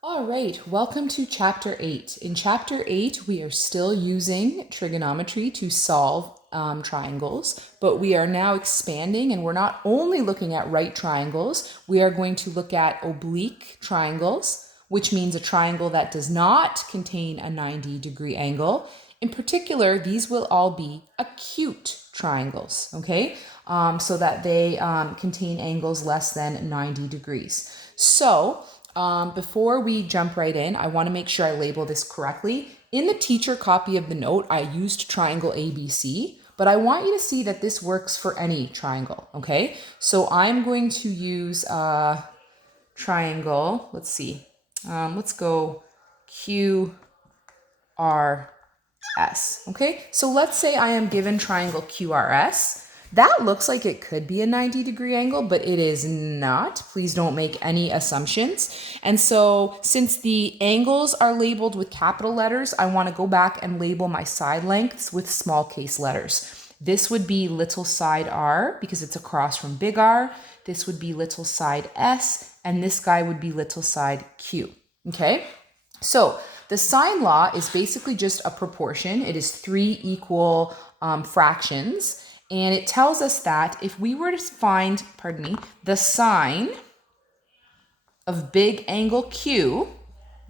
All right, welcome to Chapter 8. In Chapter 8, we are still using trigonometry to solve triangles, but we are now expanding and we're not only looking at right triangles, we are going to look at oblique triangles, which means a triangle that does not contain a 90-degree angle. In particular, these will all be acute triangles, okay? So that they contain angles less than 90 degrees. So, before we jump right in, I want to make sure I label this correctly. In the teacher copy of the note, I used triangle ABC, but I want you to see that this works for any triangle, okay? So I'm going to use triangle, let's see, let's go QRS, okay? So let's say I am given triangle QRS. That looks like it could be a 90-degree angle, but it is not. Please don't make any assumptions. And so since the angles are labeled with capital letters, I want to go back and label my side lengths with small case letters. This would be little side R because it's across from big R. This would be little side S, and this guy would be little side Q, okay? So the sine law is basically just a proportion. It is 3 equal fractions. And it tells us that if we were to find, the sine of big angle Q,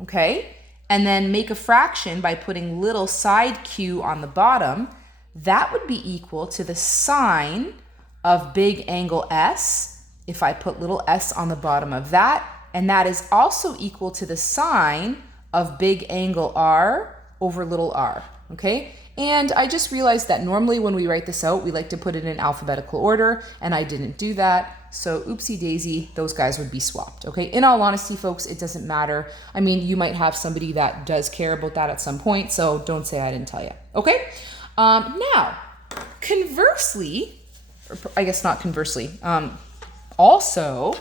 okay, and then make a fraction by putting little side Q on the bottom, that would be equal to the sine of big angle S, if I put little s on the bottom of that, and that is also equal to the sine of big angle R over little r, okay? And I just realized that normally when we write this out, we like to put it in alphabetical order, and I didn't do that. So oopsie daisy, those guys would be swapped, okay? In all honesty, folks, it doesn't matter. I mean, you might have somebody that does care about that at some point, so don't say I didn't tell you, okay? Now, conversely, or I guess not conversely, also,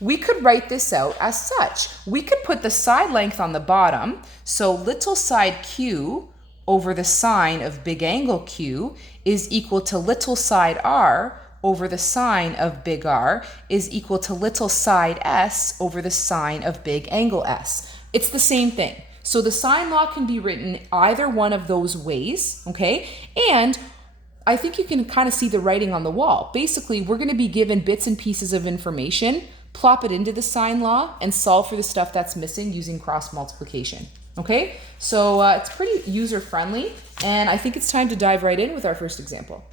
we could write this out as such. We could put the side length on the bottom, so little side Q over the sine of big angle Q is equal to little side R over the sine of big R is equal to little side S over the sine of big angle S. It's the same thing. So the sine law can be written either one of those ways, okay? And I think you can kind of see the writing on the wall. Basically, we're going to be given bits and pieces of information, plop it into the sine law, and solve for the stuff that's missing using cross multiplication. Okay, so it's pretty user-friendly, and I think it's time to dive right in with our first example.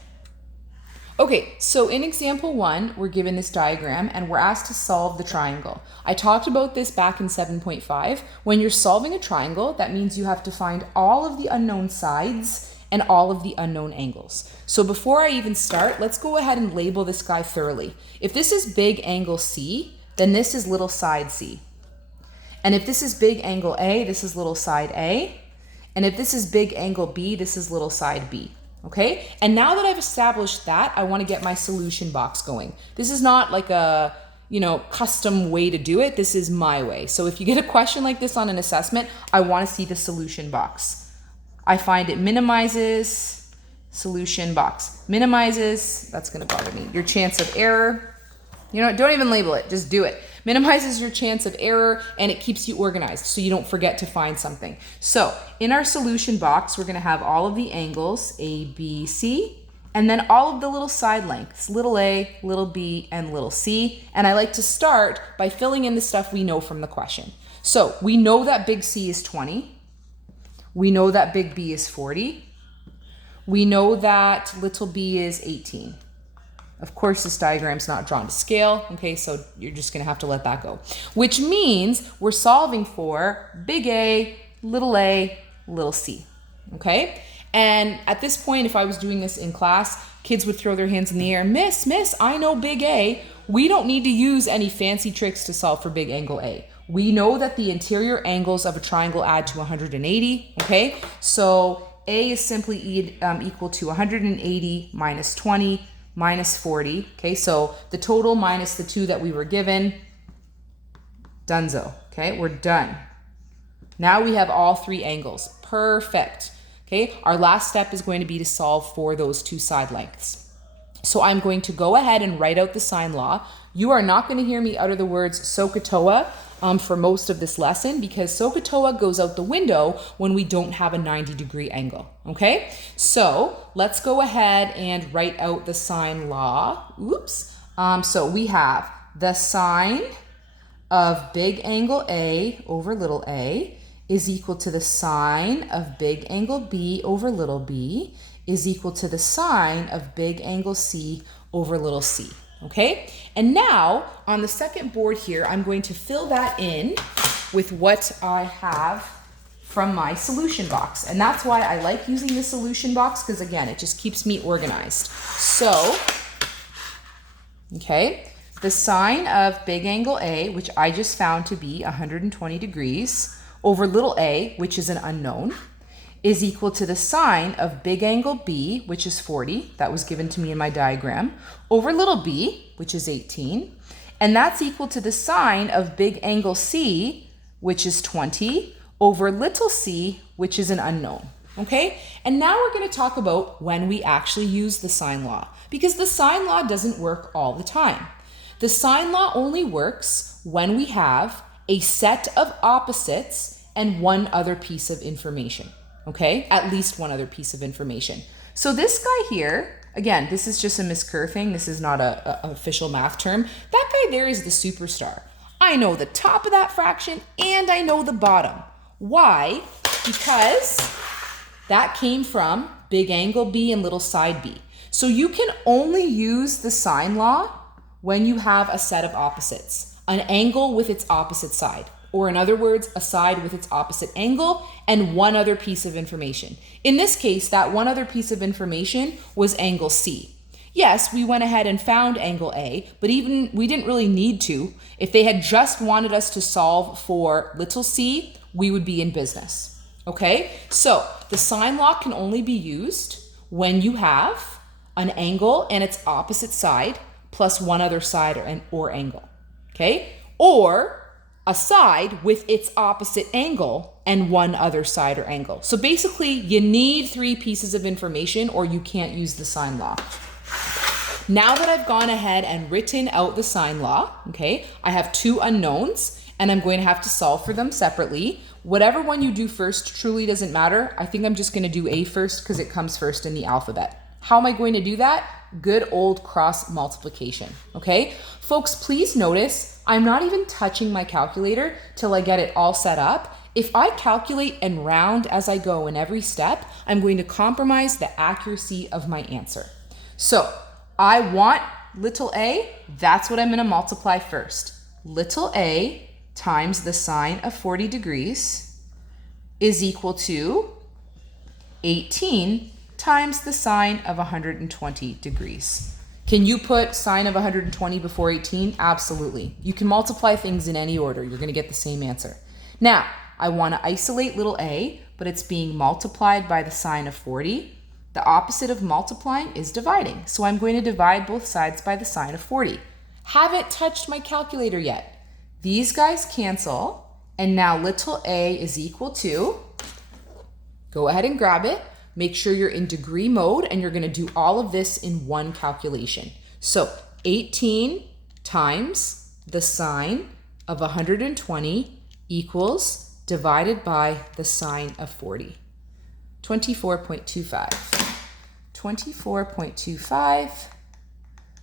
Okay, so in example 1, we're given this diagram, and we're asked to solve the triangle. I talked about this back in 7.5. When you're solving a triangle, that means you have to find all of the unknown sides and all of the unknown angles. So before I even start, let's go ahead and label this guy thoroughly. If this is big angle C, then this is little side C. And if this is big angle A, this is little side A. And if this is big angle B, this is little side B. Okay? And now that I've established that, I want to get my solution box going. This is not like a, custom way to do it. This is my way. So if you get a question like this on an assessment, I want to see the solution box. I find it minimizes, solution box. Minimizes, that's going to bother me, your chance of error. Don't even label it, just do it. Minimizes your chance of error, and it keeps you organized so you don't forget to find something. So in our solution box, we're going to have all of the angles, A, B, C, and then all of the little side lengths, little a, little b, and little c. And I like to start by filling in the stuff we know from the question. So we know that big C is 20. We know that big B is 40. We know that little b is 18. Of course, this diagram's not drawn to scale, okay, so you're just going to have to let that go. Which means we're solving for big A, little c, okay? And at this point, if I was doing this in class, kids would throw their hands in the air, Miss, I know big A. We don't need to use any fancy tricks to solve for big angle A. We know that the interior angles of a triangle add to 180, okay? So A is simply equal to 180 minus 20 minus 40, okay? So the total minus the 2 that we were given, donezo, okay? We're done. Now we have all 3 angles. Perfect, okay? Our last step is going to be to solve for those 2 side lengths. So I'm going to go ahead and write out the sine law. You are not going to hear me utter the words SOHCAHTOA for most of this lesson because SOHCAHTOA goes out the window when we don't have a 90-degree angle, okay? So let's go ahead and write out the sine law. Oops. So we have the sine of big angle A over little a is equal to the sine of big angle B over little b is equal to the sine of big angle C over little c. Okay, and now on the second board here, I'm going to fill that in with what I have from my solution box. And that's why I like using the solution box because again, it just keeps me organized. So, okay, the sine of big angle A, which I just found to be 120 degrees, over little a, which is an unknown, is equal to the sine of big angle B, which is 40, that was given to me in my diagram, over little b, which is 18, and that's equal to the sine of big angle C, which is 20, over little c, which is an unknown, okay? And now we're gonna talk about when we actually use the sine law, because the sine law doesn't work all the time. The sine law only works when we have a set of opposites and one other piece of information. Okay, at least one other piece of information. So this guy here, again, this is just a Miss Kerr thing. This is not a official math term. That guy there is the superstar. I know the top of that fraction and I know the bottom. Why? Because that came from big angle B and little side B. So you can only use the sine law when you have a set of opposites, an angle with its opposite side. Or in other words, a side with its opposite angle and one other piece of information. In this case, that one other piece of information was angle C. Yes, we went ahead and found angle A, but even we didn't really need to. If they had just wanted us to solve for little c, we would be in business. Okay, so the sine law can only be used when you have an angle and its opposite side plus one other side or angle. Okay, or a side with its opposite angle and one other side or angle. So basically, you need three pieces of information or you can't use the sine law. Now that I've gone ahead and written out the sine law, okay, I have two unknowns and I'm going to have to solve for them separately. Whatever one you do first truly doesn't matter. I think I'm just going to do A first because it comes first in the alphabet. How am I going to do that? Good old cross multiplication, okay? Folks, please notice I'm not even touching my calculator till I get it all set up. If I calculate and round as I go in every step, I'm going to compromise the accuracy of my answer. So I want little a, that's what I'm going to multiply first. Little a times the sine of 40 degrees is equal to 18 times the sine of 120 degrees. Can you put sine of 120 before 18? Absolutely. You can multiply things in any order. You're going to get the same answer. Now, I want to isolate little a, but it's being multiplied by the sine of 40. The opposite of multiplying is dividing. So I'm going to divide both sides by the sine of 40. Haven't touched my calculator yet. These guys cancel, and now little a is equal to, go ahead and grab it. Make sure you're in degree mode and you're gonna do all of this in one calculation. So 18 times the sine of 120 equals divided by the sine of 40. 24.25. 24.25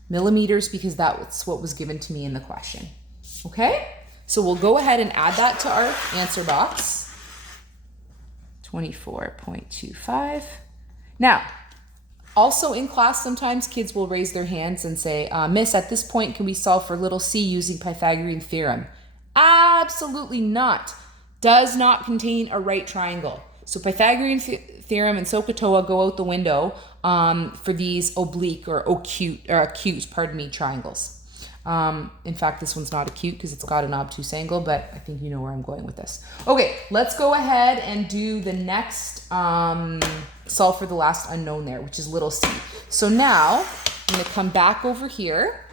millimeters because that's what was given to me in the question. Okay, so we'll go ahead and add that to our answer box. 24.25. Now, also in class, sometimes kids will raise their hands and say, Miss, at this point, can we solve for little c using Pythagorean theorem? Absolutely not. Does not contain a right triangle. So Pythagorean theorem and SOHCAHTOA go out the window for these oblique or acute triangles. In fact, this one's not acute because it's got an obtuse angle, but I think you know where I'm going with this. Okay, let's go ahead and do the next solve for the last unknown there, which is little c. So now I'm going to come back over here.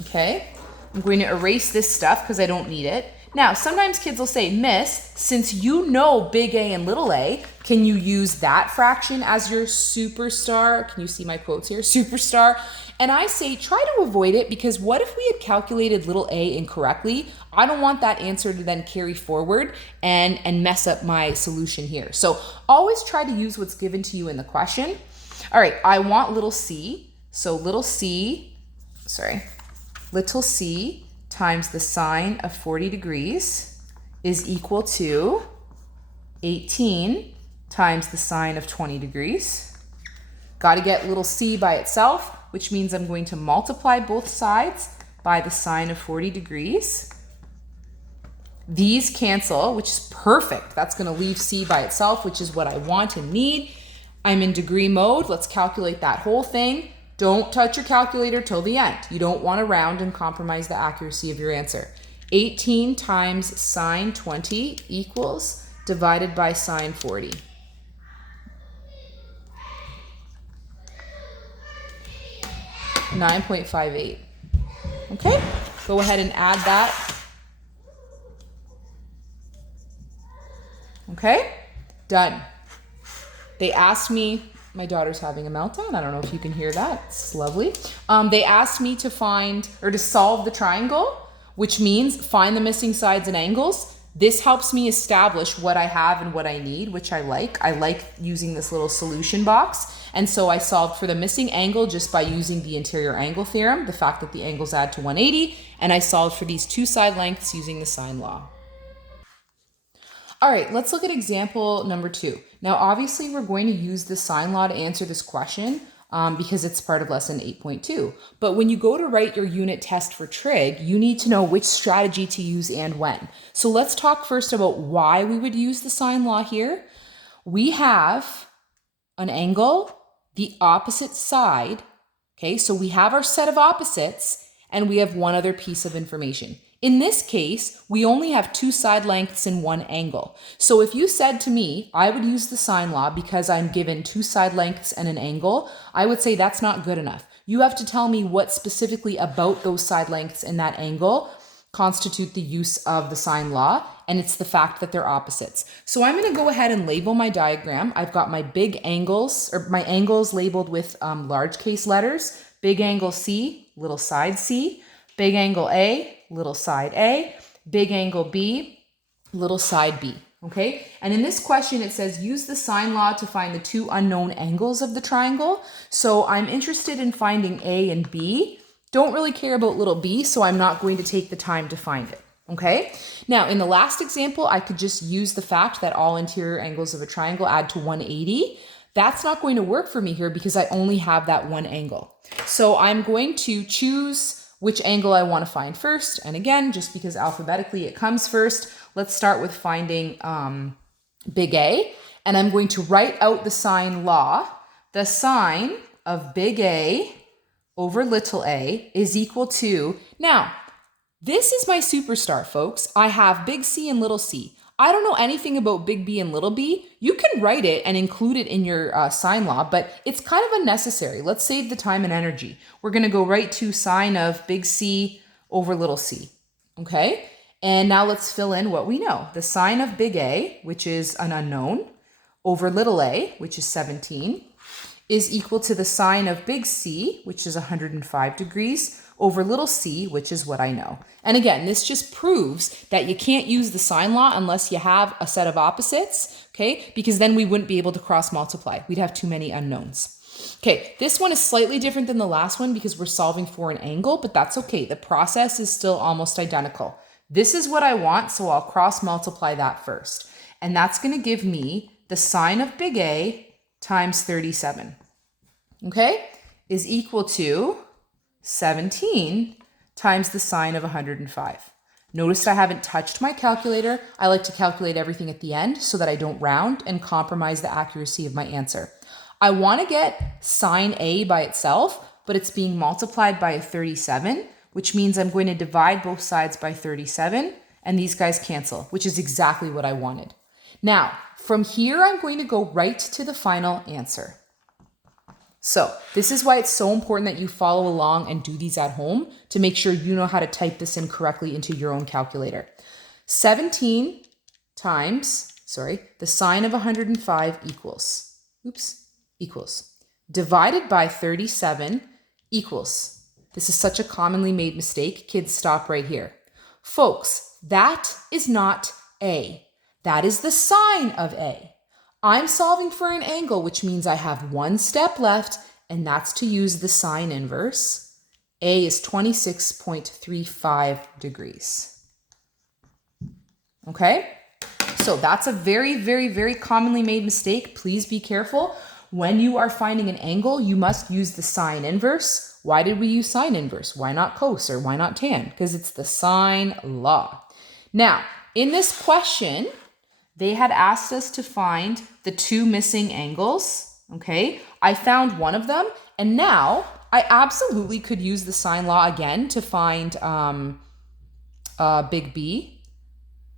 Okay, I'm going to erase this stuff because I don't need it. Now, sometimes kids will say, Miss, since you know big A and little a, can you use that fraction as your superstar? Can you see my quotes here? Superstar. And I say, try to avoid it because what if we had calculated little a incorrectly? I don't want that answer to then carry forward and mess up my solution here. So always try to use what's given to you in the question. All right, I want little c. So little c times the sine of 40 degrees is equal to 18 times the sine of 20 degrees. Got to get little c by itself, which means I'm going to multiply both sides by the sine of 40 degrees. These cancel, which is perfect. That's going to leave c by itself, which is what I want and need. I'm in degree mode. Let's calculate that whole thing. Don't touch your calculator till the end. You don't want to round and compromise the accuracy of your answer. 18 times sine 20 equals divided by sine 40. $9.58. Okay, go ahead and add that. Okay, done. They asked me, my daughter's having a meltdown. I don't know if you can hear that. It's lovely. They asked me to find or to solve the triangle, which means find the missing sides and angles. This helps me establish what I have and what I need, which I like. I like using this little solution box. And so I solved for the missing angle just by using the interior angle theorem, the fact that the angles add to 180, and I solved for these two side lengths using the sine law. All right, let's look at example number 2. Now, obviously, we're going to use the sine law to answer this question because it's part of lesson 8.2. But when you go to write your unit test for trig, you need to know which strategy to use and when. So let's talk first about why we would use the sine law here. We have an angle, the opposite side. Okay, so we have our set of opposites and we have one other piece of information. In this case, we only have two side lengths and one angle. So if you said to me, I would use the sine law because I'm given two side lengths and an angle, I would say that's not good enough. You have to tell me what specifically about those side lengths and that angle constitute the use of the sine law, and it's the fact that they're opposites. So I'm going to go ahead and label my diagram. I've got my big angles, or my angles labeled with large case letters. Big angle C, little side C. Big angle A, little side A. Big angle B, little side B. Okay, and in this question it says use the sine law to find the two unknown angles of the triangle. So I'm interested in finding A and B. Don't really care about little b, so I'm not going to take the time to find it. Okay, now in the last example, I could just use the fact that all interior angles of a triangle add to 180. That's not going to work for me here because I only have that one angle. So I'm going to choose which angle I want to find first. And again, just because alphabetically it comes first, let's start with finding big A. And I'm going to write out the sine law. The sine of big A over little a is equal to, now, this is my superstar, folks. I have big C and little c. I don't know anything about big B and little b. You can write it and include it in your sine law, but it's kind of unnecessary. Let's save the time and energy. We're going to go right to sine of big C over little c. Okay? And now let's fill in what we know. The sine of big A, which is an unknown, over little a, which is 17, is equal to the sine of big C, which is 105 degrees, over little c, which is what I know. And again, this just proves that you can't use the sine law unless you have a set of opposites, okay? Because then we wouldn't be able to cross multiply. We'd have too many unknowns. Okay, this one is slightly different than the last one because we're solving for an angle, but that's okay. The process is still almost identical. This is what I want, so I'll cross multiply that first. And that's going to give me the sine of big A times 37, okay, is equal to 17 times the sine of 105. Notice I haven't touched my calculator. I like to calculate everything at the end so that I don't round and compromise the accuracy of my answer. I want to get sine A by itself, but it's being multiplied by a 37, which means I'm going to divide both sides by 37, and these guys cancel, which is exactly what I wanted. Now, from here, I'm going to go right to the final answer. So this is why it's so important that you follow along and do these at home to make sure you know how to type this in correctly into your own calculator. 17 times, the sine of 105 equals, divided by 37 equals, this is such a commonly made mistake, kids stop right here, Folks, that is not A. That is the sine of A. I'm solving for an angle, which means I have one step left, and that's to use the sine inverse. A is 26.35 degrees. Okay? So that's a very, very, very commonly made mistake. Please be careful. When you are finding an angle, you must use the sine inverse. Why did we use sine inverse? Why not cos or why not tan? Because it's the sine law. Now, in this question, they had asked us to find the two missing angles, okay? I found one of them, and now I absolutely could use the sine law again to find big B.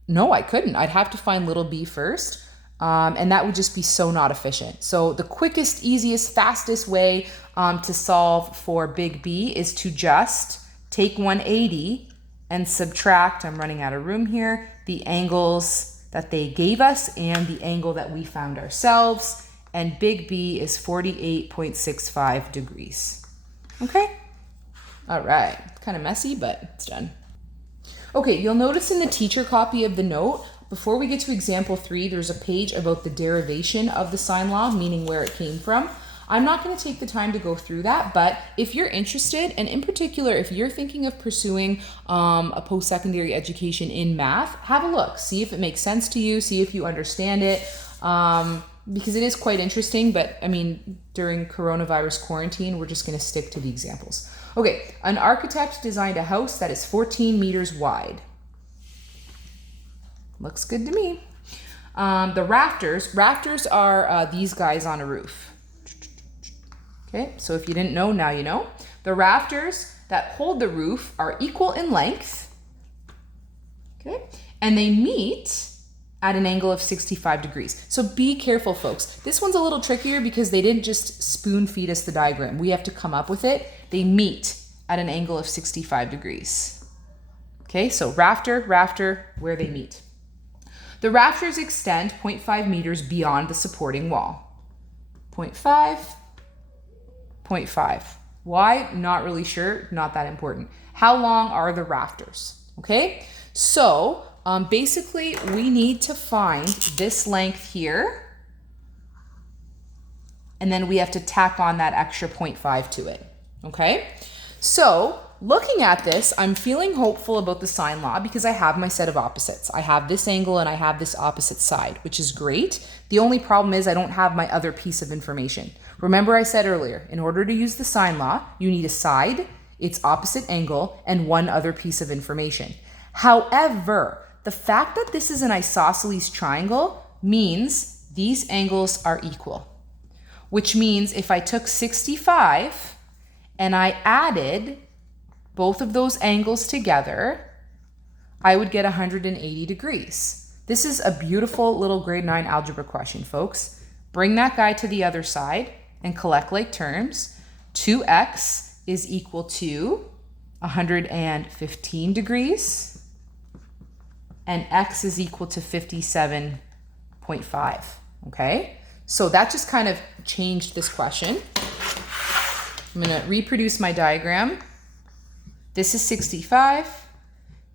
No, I couldn't. I'd have to find little b first, and that would just be so not efficient. So the quickest, easiest, fastest way to solve for big B is to just take 180 and subtract, I'm running out of room here, the angles that they gave us and the angle that we found ourselves, and big B is 48.65 degrees. Okay? All right, kind of messy, but it's done. Okay, you'll notice in the teacher copy of the note, before we get to example 3, there's a page about the derivation of the sine law, meaning where it came from. I'm not going to take the time to go through that, but if you're interested, and in particular, if you're thinking of pursuing a post-secondary education in math, have a look. See if it makes sense to you, see if you understand it, because it is quite interesting, but I mean, during coronavirus quarantine, we're just going to stick to the examples. Okay, an architect designed a house that is 14 meters wide. Looks good to me. The rafters are these guys on a roof. Okay, so if you didn't know, now you know. The rafters that hold the roof are equal in length, okay, and they meet at an angle of 65 degrees. So be careful, folks. This one's a little trickier because they didn't just spoon feed us the diagram. We have to come up with it. They meet at an angle of 65 degrees. Okay, so rafter, where they meet. The rafters extend 0.5 meters beyond the supporting wall. 0.5. Why? Not really sure. Not that important. How long are the rafters? Okay, so basically we need to find this length here, and then we have to tack on that extra 0.5 to it. Okay, so looking at this, I'm feeling hopeful about the sine law because I have my set of opposites. I have this angle and I have this opposite side, which is great. The only problem is I don't have my other piece of information. Remember I said earlier, in order to use the sine law, you need a side, its opposite angle, and one other piece of information. However, the fact that this is an isosceles triangle means these angles are equal, which means if I took 65 and I added both of those angles together, I would get 180 degrees. This is a beautiful little grade 9 algebra question, folks. Bring that guy to the other side and collect like terms. 2x is equal to 115 degrees, and x is equal to 57.5, okay? So that just kind of changed this question. I'm gonna reproduce my diagram. This is 65,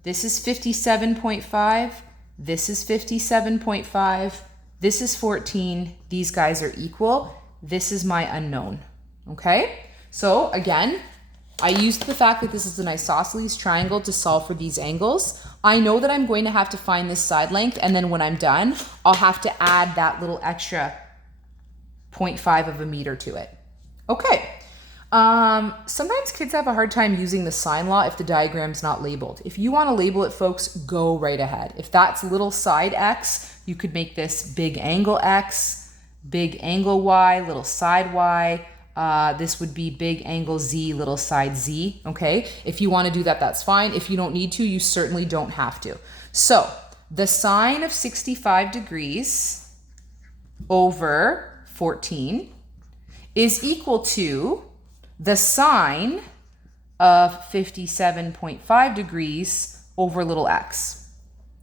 this is 57.5, this is 57.5, this is 14, these guys are equal, this is my unknown, okay? So again, I used the fact that this is an isosceles triangle to solve for these angles. I know that I'm going to have to find this side length, and then when I'm done, I'll have to add that little extra 0.5 of a meter to it. Okay. Sometimes kids have a hard time using the sine law if the diagram's not labeled. If you want to label it, folks, go right ahead. If that's little side x, you could make this big angle x, big angle y, little side y. This would be big angle z, little side z, okay? If you want to do that, that's fine. If you don't need to, you certainly don't have to. So the sine of 65 degrees over 14 is equal to the sine of 57.5 degrees over little x,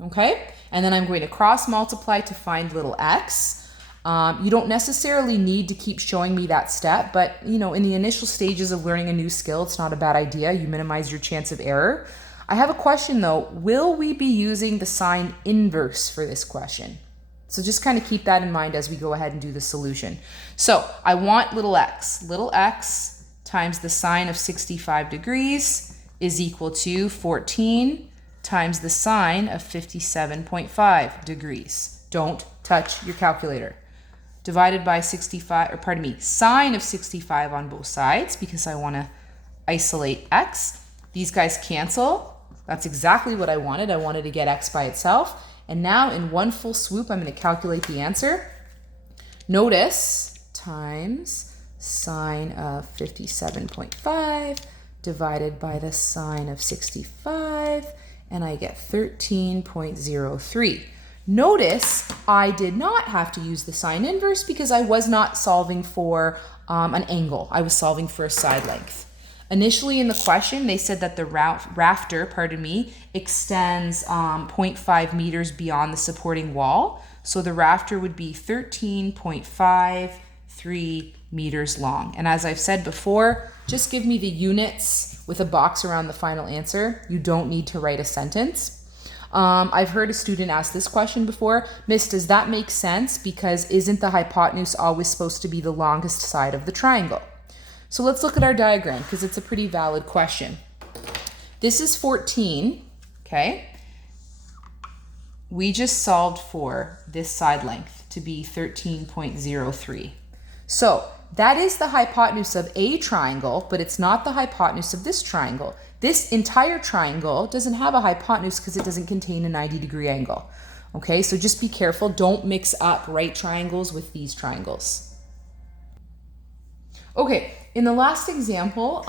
okay? And then I'm going to cross multiply to find little x. You don't necessarily need to keep showing me that step, but you know, in the initial stages of learning a new skill, it's not a bad idea. You minimize your chance of error. I have a question though. Will we be using the sine inverse for this question? So just kind of keep that in mind as we go ahead and do the solution. So I want little x. Little x times the sine of 65 degrees is equal to 14 times the sine of 57.5 degrees. Don't touch your calculator. Divided by 65, or pardon me, sine of 65 on both sides because I want to isolate x. These guys cancel. That's exactly what I wanted. I wanted to get x by itself. And now in one full swoop, I'm going to calculate the answer. Notice times sine of 57.5 divided by the sine of 65, and I get 13.03. Notice I did not have to use the sine inverse because I was not solving for an angle. I was solving for a side length. Initially in the question, they said that the rafter, extends 0.5 meters beyond the supporting wall. So the rafter would be 13.53 meters long. And as I've said before, just give me the units with a box around the final answer. You don't need to write a sentence. I've heard a student ask this question before. Miss, does that make sense? Because isn't the hypotenuse always supposed to be the longest side of the triangle? So let's look at our diagram because it's a pretty valid question. This is 14, okay? We just solved for this side length to be 13.03. So that is the hypotenuse of a triangle, but it's not the hypotenuse of this triangle. This entire triangle doesn't have a hypotenuse because it doesn't contain a 90-degree angle. Okay, so just be careful. Don't mix up right triangles with these triangles. Okay, in the last example,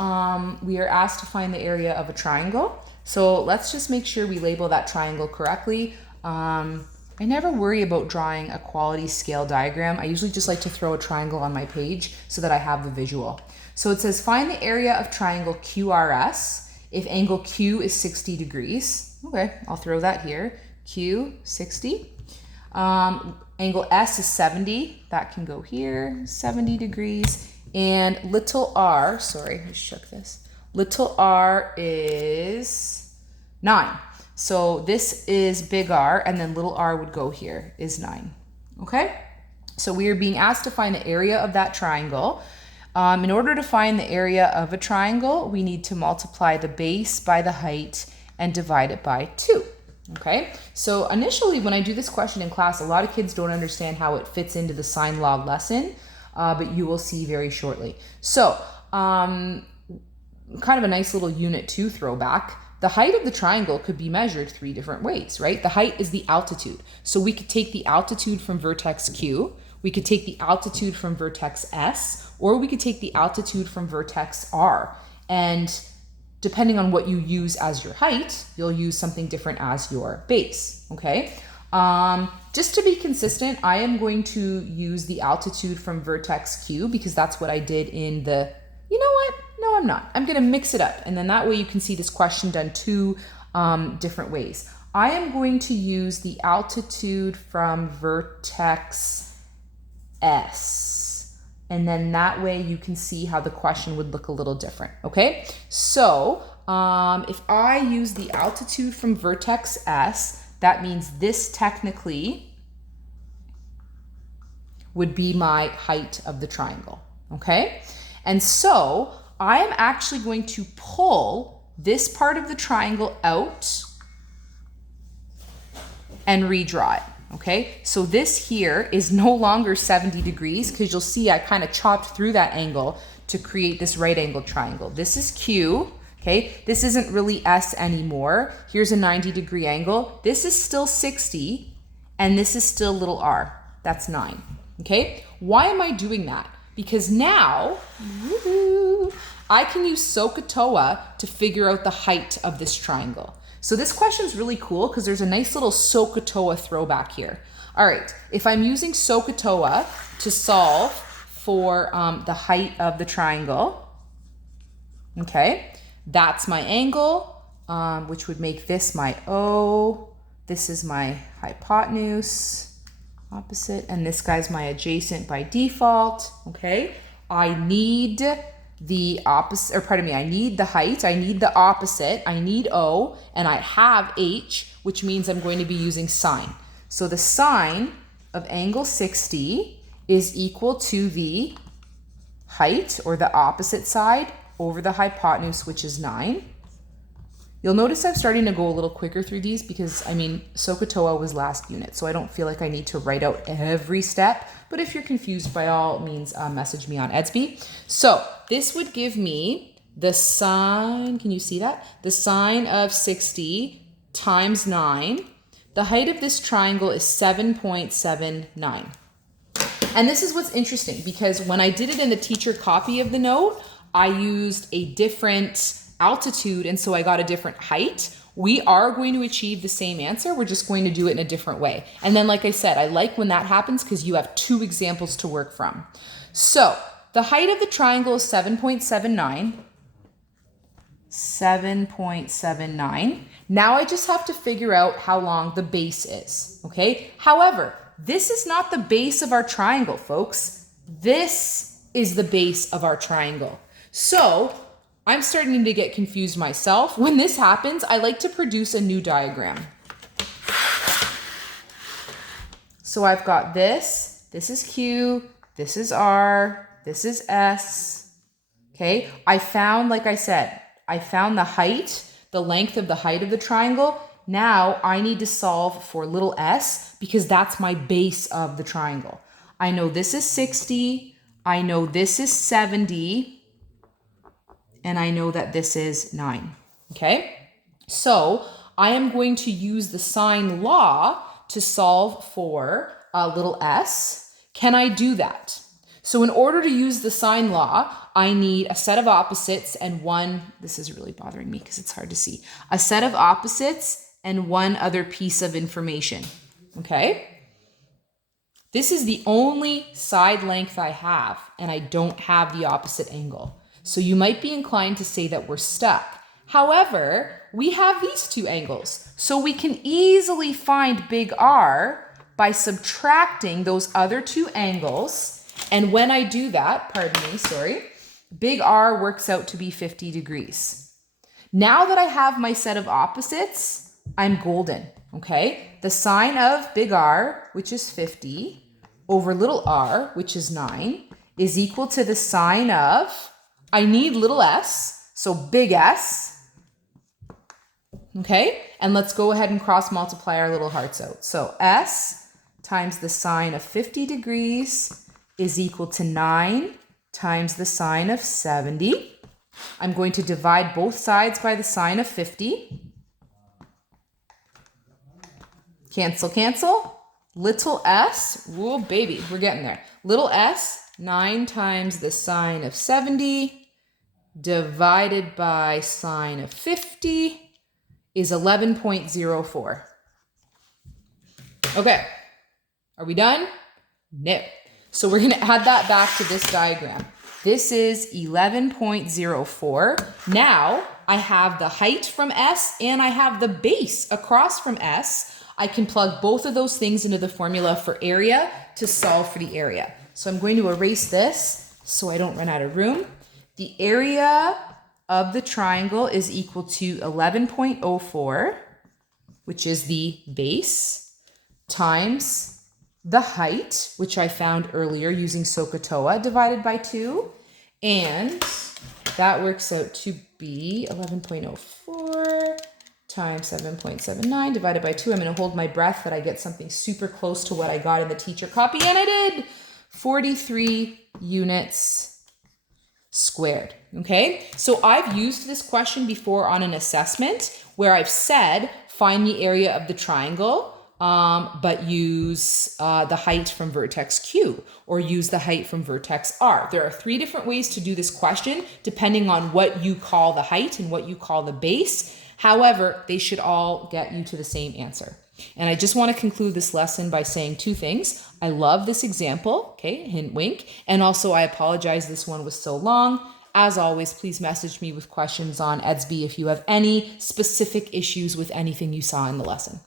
we are asked to find the area of a triangle. So let's just make sure we label that triangle correctly. I never worry about drawing a quality scale diagram. I usually just like to throw a triangle on my page so that I have the visual. So it says find the area of triangle QRS if angle Q is 60 degrees. Okay, I'll throw that here. Q, 60. Angle S is 70. That can go here, 70 degrees. And little r, sorry, I shook this. Little r is 9. So this is big R, and then little r would go here, is 9. Okay? So we are being asked to find the area of that triangle. In order to find the area of a triangle, we need to multiply the base by the height and divide it by 2. Okay? So initially, when I do this question in class, a lot of kids don't understand how it fits into the sine law lesson, but you will see very shortly. So, kind of a nice little unit 2 throwback. The height of the triangle could be measured 3 different ways, right? The height is the altitude. So we could take the altitude from vertex Q, we could take the altitude from vertex S, or we could take the altitude from vertex R. And depending on what you use as your height, you'll use something different as your base, okay? Just to be consistent, I am going to use the altitude from vertex Q because that's what I did in the, you know what? No, I'm not. I'm going to mix it up. And then that way you can see this question done 2 different ways. I am going to use the altitude from vertex S. And then that way you can see how the question would look a little different. Okay. So if I use the altitude from vertex S, that means this technically would be my height of the triangle. Okay. And so I am actually going to pull this part of the triangle out and redraw it, okay? So this here is no longer 70 degrees because you'll see I kind of chopped through that angle to create this right angle triangle. This is Q, okay? This isn't really S anymore. Here's a 90-degree angle. This is still 60, and this is still little r. That's 9, okay? Why am I doing that? Because now, I can use SOHCAHTOA to figure out the height of this triangle. So this question is really cool because there's a nice little SOHCAHTOA throwback here. All right, if I'm using SOHCAHTOA to solve for the height of the triangle, okay, that's my angle, which would make this my O. This is my hypotenuse. Opposite, and this guy's my adjacent by default, okay? I need the opposite, or pardon me, I need the height, I need the opposite, I need O, and I have H, which means I'm going to be using sine. So the sine of angle 60 is equal to the height, or the opposite side, over the hypotenuse, which is 9. You'll notice I'm starting to go a little quicker through these because, I mean, SOHCAHTOA was last unit, so I don't feel like I need to write out every step. But if you're confused, by all means, message me on Edsby. So this would give me the sine, can you see that? The sine of 60 times 9. The height of this triangle is 7.79. And this is what's interesting, because when I did it in the teacher copy of the note, I used a different altitude, and so I got a different height. We are going to achieve the same answer. We're just going to do it in a different way. And then, like I said, I like when that happens because you have 2 examples to work from. So the height of the triangle is 7.79. 7.79. Now I just have to figure out how long the base is, okay? However, this is not the base of our triangle, folks. This is the base of our triangle. So I'm starting to get confused myself. When this happens, I like to produce a new diagram. So I've got this is Q, this is R, this is S, okay? I found, like I said, I found the height, the length of the height of the triangle. Now I need to solve for little s because that's my base of the triangle. I know this is 60, I know this is 70, and I know that this is 9, okay? So I am going to use the sine law to solve for little s. Can I do that? So in order to use the sine law, I need a set of opposites and one, this is really bothering me because it's hard to see, a set of opposites and one other piece of information, okay? This is the only side length I have, and I don't have the opposite angle. So you might be inclined to say that we're stuck. However, we have these 2 angles. So we can easily find big R by subtracting those other 2 angles. And when I do that, big R works out to be 50 degrees. Now that I have my set of opposites, I'm golden, okay? The sine of big R, which is 50, over little r, which is 9, is equal to the sine of, I need little s, so big S, okay? And let's go ahead and cross multiply our little hearts out. So S times the sine of 50 degrees is equal to 9 times the sine of 70. I'm going to divide both sides by the sine of 50. Cancel, cancel. Little s, whoa baby, we're getting there. Little s, 9 times the sine of 70 divided by sine of 50 is 11.04. Okay, are we done? No. So we're going to add that back to this diagram. This is 11.04. Now I have the height from S and I have the base across from S. I can plug both of those things into the formula for area to solve for the area. So I'm going to erase this so I don't run out of room. The area of the triangle is equal to 11.04, which is the base, times the height, which I found earlier using SOHCAHTOA, divided by 2. And that works out to be 11.04 times 7.79 divided by 2. I'm going to hold my breath that I get something super close to what I got in the teacher copy, and I did! 43 units squared, okay? So I've used this question before on an assessment where I've said, find the area of the triangle, but use the height from vertex Q, or use the height from vertex R. There are 3 different ways to do this question, depending on what you call the height and what you call the base. However, they should all get you to the same answer. And I just want to conclude this lesson by saying 2 things. I love this example, okay, hint wink, and also I apologize this one was so long. As always, please message me with questions on Edsby if you have any specific issues with anything you saw in the lesson.